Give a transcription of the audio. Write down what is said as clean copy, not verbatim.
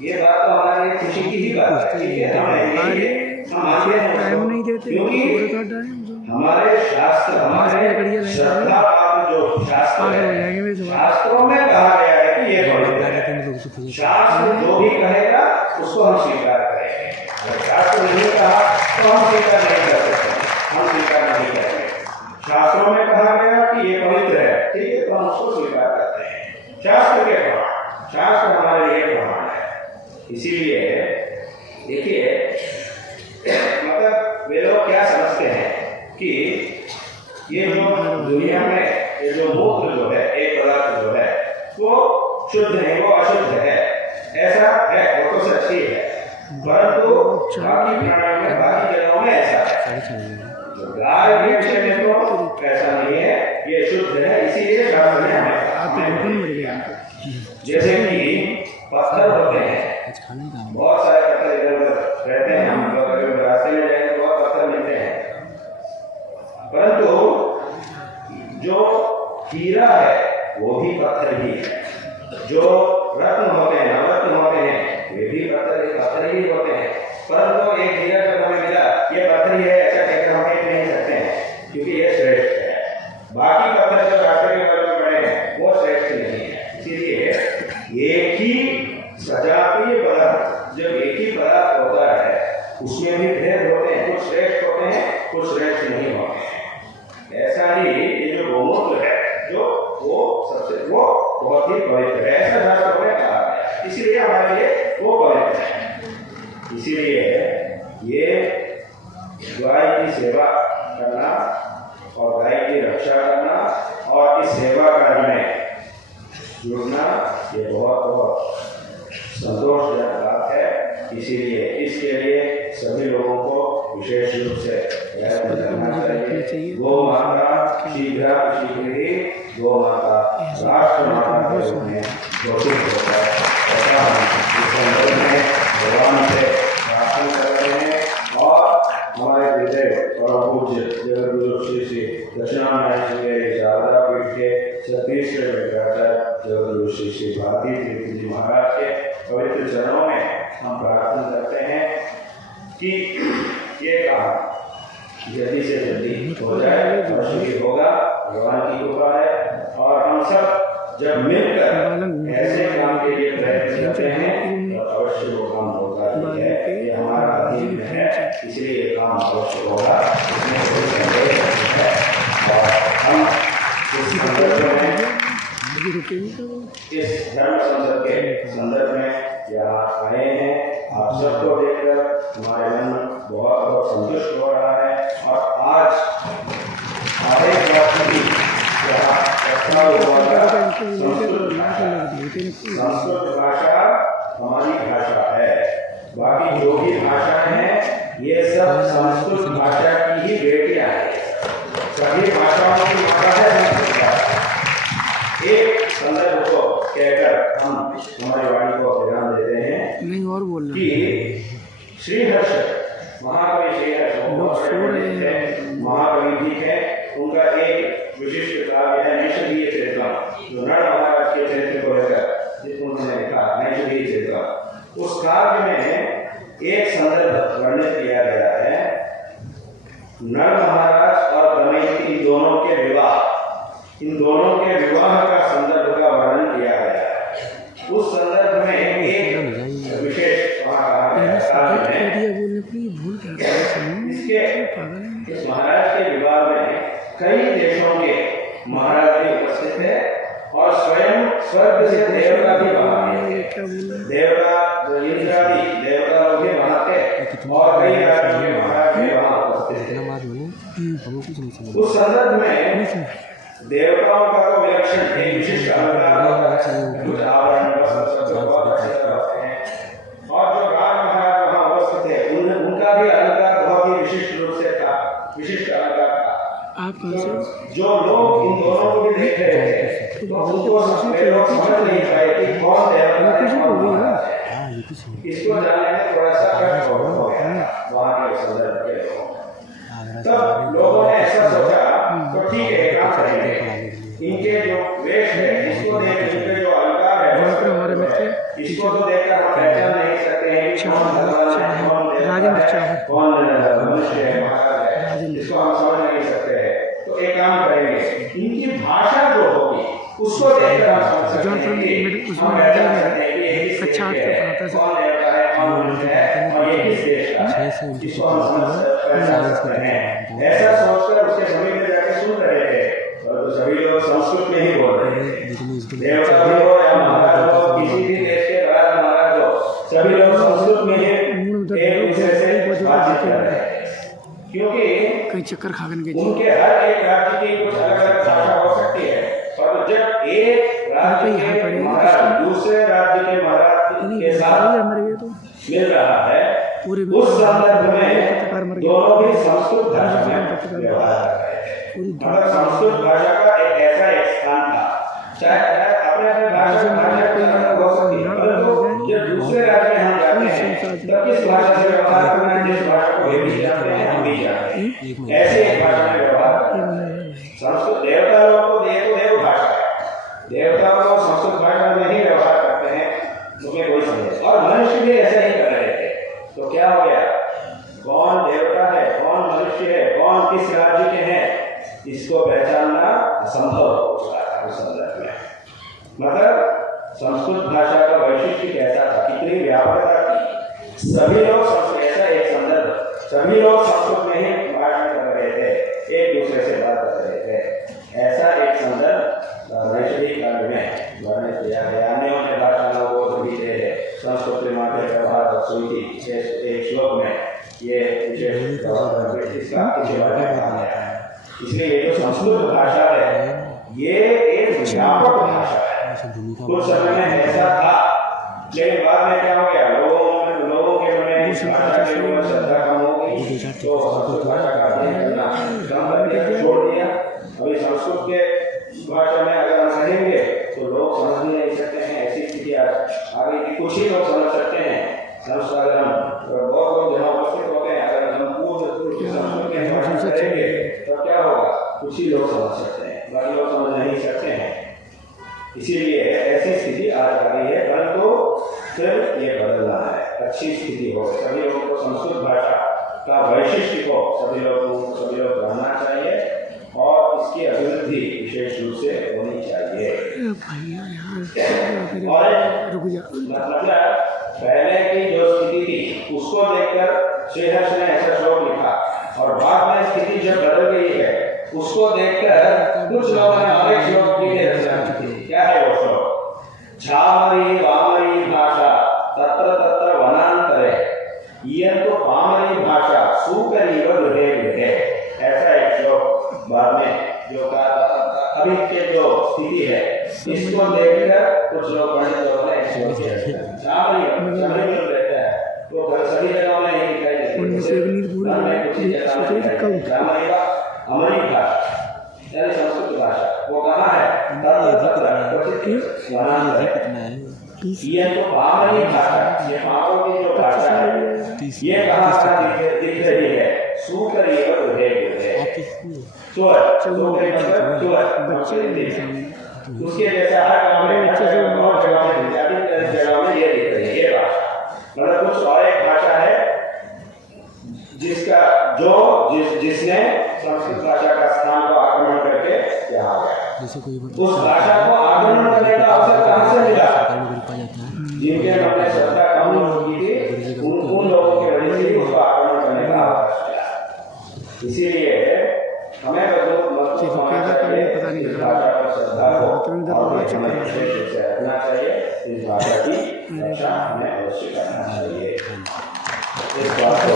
ये बात तो हमारे खुशी की ही बात है, ठीक है। टाइम नहीं देते हमारे शास्त्र, हमारे श्रद्धा जो शास्त्रों में कहा गया है कि ये पवित्र, शास्त्र जो भी कहेगा उसको हम स्वीकार करेंगे। अगर शास्त्र नहीं कहा तो हम स्वीकार नहीं कर सकते, हम स्वीकार नहीं करेंगे। शास्त्रों में कहा गया कि ये पवित्र है, ठीक है, तो हम उसको स्वीकार करते हैं। शास्त्र के प्रमाण, शास्त्र हमारे लिए प्रमाण है। इसीलिए देखिए, मतलब वे लोग क्या समझते हैं कि ये जो दुनिया में ये जो मूत्र जो है, एक पदार्थ जो है वो शुद्ध नहीं, वो अशुद्ध है, ऐसा है, वो तो सच्ची है। परंतु बाकी प्राणियों में, बाकी जगहों में ऐसा है। जो गाय के विषय में तो ऐसा नहीं है, ये शुद्ध है। इसीलिए शास्त्र ने हमें, जैसे कि पत्थर होते हैं, बहुत सारे पत्थर इधर उधर रहते हैं, हम लोग अगर रास्ते में जाएंगे तो बहुत पत्थर मिलते हैं, परंतु जो हीरा है वो भी पत्थर ही है। जो रत्न होते हैं, नवरत्न होते हैं, वे भी पत्थर ही होते हैं। परंतु एक हीरा जब हमें मिला, ये पत्थर ही है ऐसा कहकर हम कह नहीं सकते हैं, क्योंकि ये श्रेष्ठ है। बाकी पत्थर जो रास्ते के बगल में पड़े हैं वो श्रेष्ठ नहीं है। इसीलिए एक ही सजातीय पदार्थ, जब एक ही पदार्थ होता है उसमें भी भेद होते हैं, कुछ श्रेष्ठ होते हैं, कुछ श्रेष्ठ नहीं होते हैं। ऐसा ही ये जो गोमूत्र है, जो वो सबसे वो बहुत ही पवित्र है, ऐसा शास्त्रों में कहा गया। इसीलिए हमारे लिए वो पवित्र है। इसीलिए ये गाय की सेवा करना और गाय की रक्षा करना और इस सेवा कार्य में जुड़ना, ये बहुत संतोषजनक बात है। इसीलिए इसके लिए सभी लोगों को विशेष रूप से प्रयत्न करना चाहिए। गौ माता शीघ्र ही गौ माता राष्ट्र माता के रूप में घोषित होता है, ऐसा इस संदर्भ में भगवान से प्रार्थना करते हैं। और हमारे गुरुदेव और पूज्य जगद्गुरु श्री श्री दक्षिणामूर्ति शारदा पीठ के सतीश्वर विग्रहाचार्य जगद्गुरु श्री श्री भारती तीर्थ जी महाराज के पवित्र चरणों में हम प्रार्थना करते हैं कि ये काम जल्दी से जल्दी हो जाए, अवश्य होगा, भगवान की कृपा है। और हम सब जब मिलकर ऐसे काम के लिए प्रयत्न करते हैं तो अवश्य वो काम होगा ही है। ये हमारा अधीन में है, इसलिए ये काम अवश्य होगा, इसमें कोई संदेह नहीं है। और हम इस संदर्भ में, इस धर्म संसद के संदर्भ में यहाँ आए हैं। आप सबको देखकर हमारे मन बहुत संतुष्ट हो रहा है। और आज हमारे भी यहाँ संस्कृत भाषा हमारी भाषा है। बाकी जो भी भाषाएं हैं ये सब संस्कृत भाषा की ही बेटियां हैं। सभी भाषाओं की माता है संस्कृत भाषा। एक संदर्भ को कहकर हम हमारी वाणी को विराम देते हैं। नहीं और बोलना कि श्रीहर्ष, महाकवि श्रीहर्ष महाकवि जी है, उनका एक विशिष्ट काव्य है नैषधीय चरितम, जो नर महाराज के चरित्र को लेकर उन्होंने लिखा, नैषधीय चरितम। उस काव्य में एक संदर्भ वर्णित किया गया है, नर महाराज और दमयंती इन दोनों के विवाह, इन दोनों के विवाह का संदर्भ का वर्णन किया गया है। उस संदर्भ में एक विशेष इसके इस महाराज के विवाह में कई देशों के महाराज भी उपस्थित थे और स्वयं स्वर्ग से देवता भी वहां थे। देवता जो इंद्रादि देवता लोग भी वहां थे और कई राज्यों के महाराज भी वहां उपस्थित थे। उस संदर्भ में देवताओं का तो विलक्षण एक विशिष्ट अलंकार, कुछ आभरण बहुत अच्छे होते हैं। और जो राज महाराज वहां उपस्थित थे उनका भी अलंकार बहुत ही विशिष्ट रूप से था, विशिष्ट अलंकार था। तो जो लोग इन दोनों को भी देख रहे थे तो उनको समझ नहीं पाए कि कौन देवता है कौन महाराज है। इसको जानने में थोड़ा सा कष्ट हो गया वहां के संदर्भ के लोगों को। भगवान है, कौन देवता है, कौन मनुष्य है, महाराज है, इसको हम समझ नहीं सकते हैं। तो एक काम करेंगे, इनकी भाषा जो होगी उसको देखकर हम समझ सकते हैं कि हम पहचान सकते हैं कि ये किस देश के हैं, कौन देवता है, कौन मनुष्य है और ये किस देश का है, इसको हम पहचान सकते हैं। ऐसा सोचकर उसके सभी में जाके सुन रहे थे, और सभी लोग संस्कृत में ही बोल रहे थे। देवता भी हो या महाराज हो, किसी भी देश के राजा महाराज हो, सभी लोग संस्कृत में ही एक दूसरे से बातचीत कर रहे हैं, क्योंकि कई चक्कर खा गए उनके हर एक राज्य की कुछ अलग अलग भाषा हो सकती है। पर जब एक राज्य के महाराज दूसरे राज्य के महाराज के साथ मिल रहा है, उस संदर्भ में दोनों भी संस्कृत भाषा में व्यवहार कर रहे थे। मतलब संस्कृत भाषा का एक ऐसा एक स्थान था, चाहे अपने अपने भाषा कोई अलग हो सकती है, परंतु जब दूसरे राज्य में हम जाते हैं तब किस भाषा से व्यवहार करना है, जिस भाषा को वे भी जानते हैं हम भी जानते हैं, ऐसे एक भाषा में व्यवहार करना है। संस्कृत देवता लोग तो देव भाषा है, देवता लोग संस्कृत भाषा में ही व्यवहार करते हैं, उसमें कोई समझे। और मनुष्य भी ऐसा ही कर रहे थे। तो क्या हो गया, कौन देवता है, कौन मनुष्य है, कौन किस राज्य के हैं, इसको पहचानना असंभव हो रहा है उस संदर्भ में। मतलब संस्कृत भाषा का वैशिष्ट्य कैसा था, कितनी व्यापकता थी, सभी लोग ऐसा एक संदर्भ, सभी लोग संस्कृत में ही भाषण कर रहे थे, एक दूसरे से बात कर रहे थे, ऐसा एक संदर्भ वैश्विक काल में वर्णित किया गया। अन्य अन्य भाषा लोगों भी थे, संस्कृत में मात्र व्यवहार हुई थी, एक श्लोक में ये विशेष इसका कहा गया है। इसलिए ये जो संस्कृत भाषा है ये एक व्यापक भाषा है। कुछ समय में ऐसा था, लेकिन बाद में क्या हो गया, लोगों के मन में भाषा के ऊपर श्रद्धा कम हो गई, तो संस्कृत भाषा का अध्ययन करना कम कर दिया, छोड़ दिया। अभी संस्कृत के भाषा में अगर हम कहेंगे तो लोग समझ नहीं सकते हैं, ऐसी स्थिति आ गई कि कुछ ही लोग समझ सकते हैं। संस्कृत अगर हम बहुत लोग जहाँ उपस्थित होते हैं, अगर हम पूर्ण संस्कृत के भाषा करेंगे तो क्या होगा, कुछ ही लोग समझ सकते हैं, बाकी लोग समझ नहीं सकते हैं। इसीलिए ऐसी स्थिति आ रही है, परंतु सिर्फ ये बदलना है, अच्छी स्थिति हो, सभी लोगों को संस्कृत भाषा का वैशिष्ट्य को सभी लोग जानना चाहिए और इसकी अभिवृद्धि विशेष रूप से होनी चाहिए। और मतलब पहले की जो स्थिति थी उसको देखकर श्रीहर्ष ने ऐसा श्लोक लिखा, और बाद में स्थिति जब बदल गई है उसको देखकर कुछ लोगों ने अनेक श्लोक की रचना की। क्या है वो श्लोक, झामरी वामरी भाषा तत्र तत्र वनांतरे इयं तो पामरी भाषा सुकरीव गृहे गृहे, ऐसा एक श्लोक बाद में जो अभी के जो स्थिति है इसको देखकर कुछ लोग पंडित लोगों ने श्लोक किया है। झामरी रहता है तो सभी जगहों में नहीं दिखाई देती, हमारी भाषा यानी संस्कृत भाषा वो कहाँ है, ये तो पामरी भाषा, ये पामरों की जो भाषा है ये कहाँ दिख रही है, सूकर ये गृहे गृहे, चोर उसके जैसा हर काम में बहुत जगह में ये दिख रही है ये भाषा। मतलब कुछ और एक भाषा है जिसका जिसने संस्कृत भाषा का स्थान को आक्रमण करके यहाँ आ गया। उस भाषा को आक्रमण करने का अवसर कहाँ से मिला, जिनके मन में श्रद्धा कम हो चुकी थी उन लोगों के वजह से उसको आक्रमण करने का अवसर मिला। इसीलिए हमें इस भाषा पर श्रद्धा को रखना चाहिए, इस भाषा की रक्षा हमें अवश्य करना चाहिए। इस बात को